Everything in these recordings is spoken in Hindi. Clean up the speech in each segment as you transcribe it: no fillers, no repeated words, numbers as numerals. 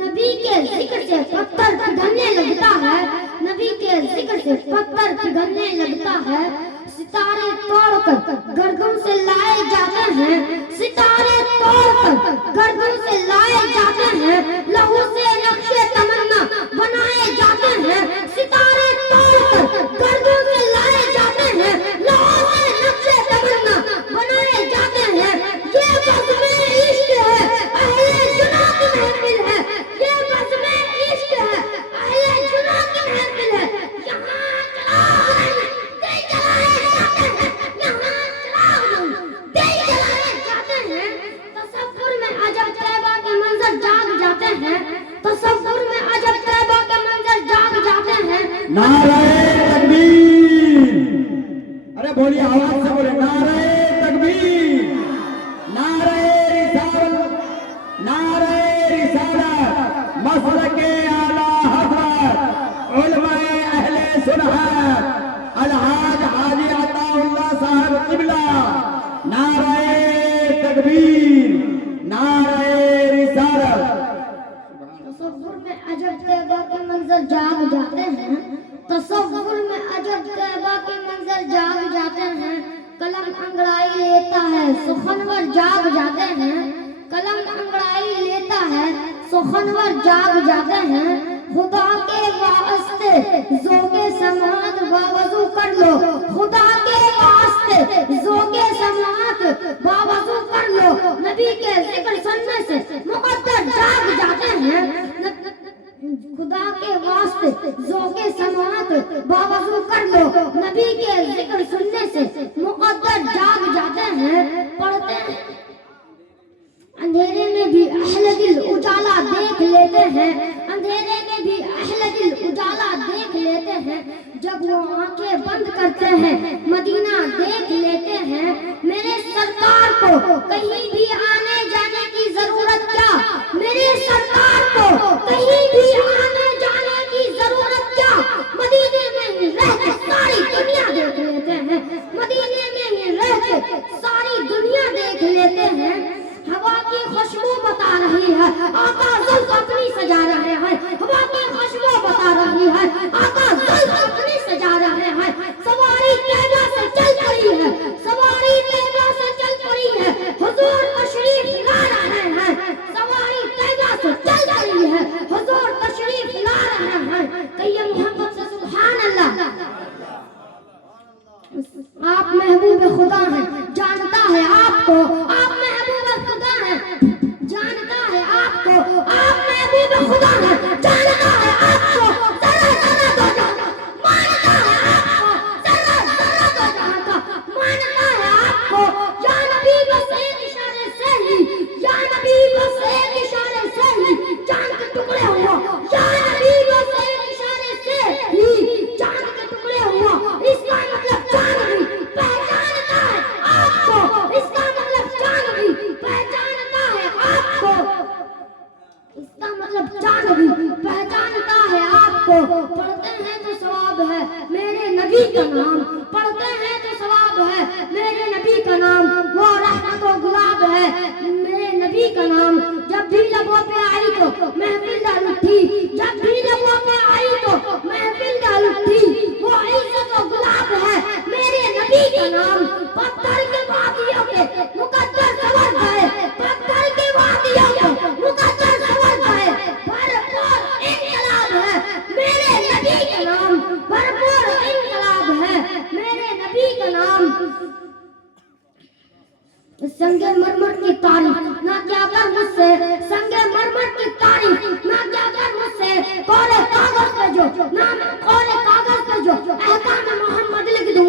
नबी के जिक्र से पत्थर पिघलने लगता है, नबी के जिक्र से पत्थर पिघलने लगता है। सितारे तोड़कर गर्दन से लाए जाते हैं, सितारे तोड़कर गर्दन से लाए जाते हैं, लहू से नक्शे तमन्ना बनाए जाते हैं। सितारे तोड़कर गर्दन से लाए जाते हैं, लहू से नक्शे तमन्ना बनाए जाते हैं। ये बज़्म-ए इश्क है, अहले जुना की महफिल है। ये बज़्म-ए इश्क है, अहले जुना की महफिल है। यहाँ चलाओ नहीं, चलाए जाते हैं, यहाँ चलाओ नहीं, चलाए जाते हैं। तसव्वुर में अजब तैबा के मंजर जाग जाते हैं, तसव्वुर में अजब तैबा के मंजर जाग जाते हैं। नारे तकबीर, अरे बोलिए, आवाज से बोले, नारे तकबीर, नारे रिसालत, नारे रिसालत, मसलके आला हज़रत उलमाए अहले सुन्नत अलहाज हाजी अताउल्लाह साहब क़िबला। नारे तकबीर, नारे रिसालत। तसव्वुर में अजब तैबा के मंजर जाग जाते हैं, तसव्वुर में अजब तैबा के मंजर जाग जाते हैं। कलम अंगड़ाई लेता है, सुखनवर जाग जाते हैं, कलम अंगड़ाई लेता है, सुखनवर जाग जाते हैं। खुदा के वास्ते ज़ोक़े समात बावज़ू कर लो, खुदा के वास्ते ज़ोक़े समात बावज़ू कर लो। नबी के जिक्र सुनने से मुक़द्दर जाग जाते हैं, खुदा के वास्ते ज़ोक़े समात बावज़ू कर लो। नबी के जिक्र सुनने से मुक़द्दर जाग जाते हैं। पढ़ते हैं अंधेरे में भी अहले दिल उजाला देख लेते हैं, अंधेरे में भी अहले दिल उजाला देख लेते हैं। जब वो आंखें बंद करते हैं मदीना देख लेते हैं। मेरे सरकार को कहीं भी आने जाने की जरूरत क्या, मेरे सरकार को कहीं भी आने जाने की जरूरत क्या। मदीने में ही रह के सारी दुनिया देख लेते हैं, मदीने में ही रह के सारी दुनिया देख लेते हैं। हवा की खुशबू बता रही है, आका ज़ुल्फ़ अपनी सजा रहे हैं। हवा की खुशबू बता रही है, आका ज़ुल्फ़ अपनी सजा रहे हैं। सवारी तैबा से चल पड़ी है, सवारी तैबा से चल पड़ी है, हुजूर तशरीफ ला रहे हैं। सवारी तैबा से चल पड़ी है, हुजूर तशरीफ ला रहे हैं। कहिए मोहब्बत से सुभान अल्लाह। आप महबूब खुदा हैं, जानता है आपको, आप महबूब खुदा हैं, जानता है आपको, आप महबूब खुदा हैं, जानता है आपको। जरा जरा दो जाता मानता है आपको, जरा जरा दो जाता मानता है आपको। या नबी बस एक इशारे से ही, या नबी बस एक इशारे से ही चांद के टुकड़े हुआ, या नबी बस एक इशारे से ही चांद के टुकड़े हुआ। इसका मतलब चांद भी पहचानता है आपको, इसका मतलब चांद भी पहचानता है आपको, इसका मतलब चांद भी पहचानता है आपको। पढ़ते हैं तो सवाब है मेरे नबी का नाम, पढ़ते हैं तो सवाब है मेरे नबी का नाम। वो रहमत व गुलाब है मेरे नबी का नाम। जब भी लबों पे आई तो महफिल डाल उठी, जब भी लबों पे आई तो महफिल डाल उठी। वो इज्जत व गुलाब है मेरे नबी का नाम। पत्थर के वादियों के मुकद्दर सवर गए, पत्थर के वादियों के मुकद्दर सवर गए। भरपूर इनकलाब है मेरे नबी का नाम, भरपूर इनकलाब है मेरे नबी का नाम। संगे मरमर की तारीफ ना क्या कर मुझसे, संगे मरमर की तारीफ ना क्या कर मुझसे। कोरे कागज पे जो नाम, कोरे कागज पे जो अहकाम मोहम्मद लिख दूं।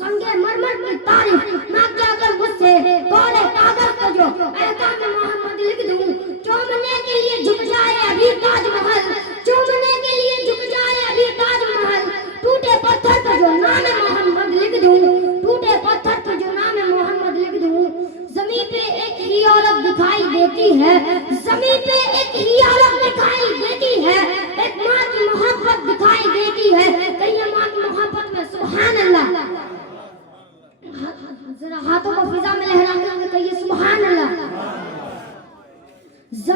संगे मरमर की तारीफ ना क्या कर मुझसे, कोरे कागज पे जो अहकाम मोहम्मद लिख दूं। चूमने के लिए झुक जाए अभी ताजमहल, चूमने के लिए झुक जाए अभी ताजमहल। टूटे पत्थर पे जो नाम मोहम्मद लिख दूं, टूटे पत्थर पे जो नाम मोहम्मद लिख दूं। ज़मीन पे एक ही औरत दिखाई देती है, ज़मीन पे एक ही औरत दिखाई देती है, एक माँ की मोहब्बत दिखाई देती है। कहिए माँ की मोहब्बत में सुभान अल्लाह।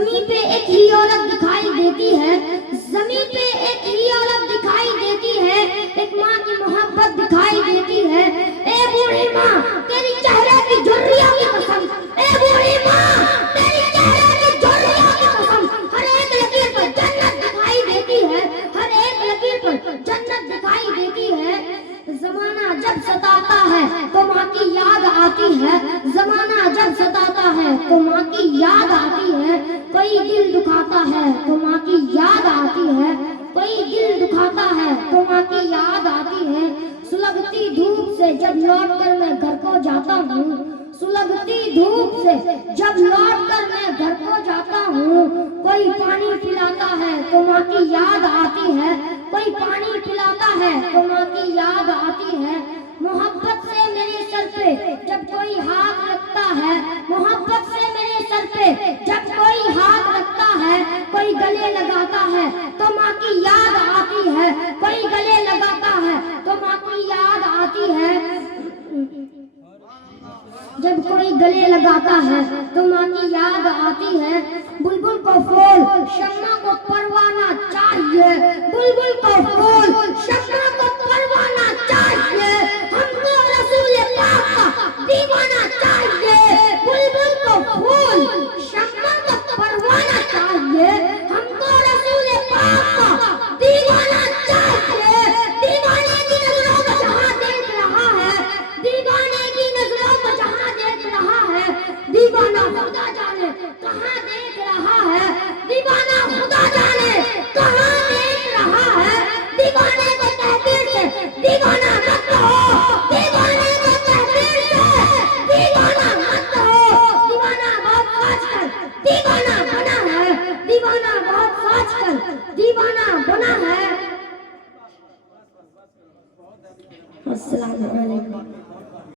जमीन पे एक ही औरत दिखाई देती है, जमीन पे एक ही औरत दिखाई देती है, एक माँ की मोहब्बत दिखाई देती है। ए बूढ़ी माँ तेरी चेहरे की झुर्रियों की कसम, ए बूढ़ी माँ तेरी चेहरे की झुर्रियों की कसम, हर एक लकीर पर जन्नत दिखाई देती है, हर एक लकीर पर जन्नत दिखाई देती है। जमाना जब सताता है तो माँ की याद आती है, जमाना जब सताता है तो माँ की याद आती है। कोई दिल दुखाता है तो माँ की याद आती है, कोई दिल दुखाता है तो माँ की याद आती है। सुलगती धूप से जब लौटकर मैं घर को जाता हूँ, सुलगती धूप से जब लौटकर मैं घर को जाता हूँ, कोई पानी पिलाता है तो माँ की याद आती है, कोई पानी पिलाता है तो माँ की याद आती है। मोहब्बत से मेरे सर पे जब कोई हाथ रखता है, मोहब्बत से मेरे सर पे जब कोई हाथ रखता है, कोई गले लगाता है तो माँ की याद आती है, कोई गले लगाता है तो माँ की याद आती है। जब कोई गले लगाता है तो माँ की याद आती है। बुलबुल को फूल शम्मा को परवाना चाहिए, बुलबुल को फूल शम्मा को परवाना चाहिए, हमको रसूल पाक का दीवाना चाहिए। बुलबुल को फूल शम्मा को परवाना चाहिए, हमको रसूल पाक का दीवाना चाहिए। दीवाने की नजरों को जहाँ देख रहा है, दीवाने की नजरों को जहाँ देख रहा है, दीवाना खुदा जाने कहाँ देख रहा है, दीवाना खुदा जाने कहाँ देख रहा है। दीवाने को तहकीर से दीवाना मत कहो, दीवाने को तहकीर से दीवाना मत कहो। दीवाना बहुत सोचकर दीवाना बना है, दीवाना बहुत सोचकर दीवाना बना है। अस्सलाम वालेकुम।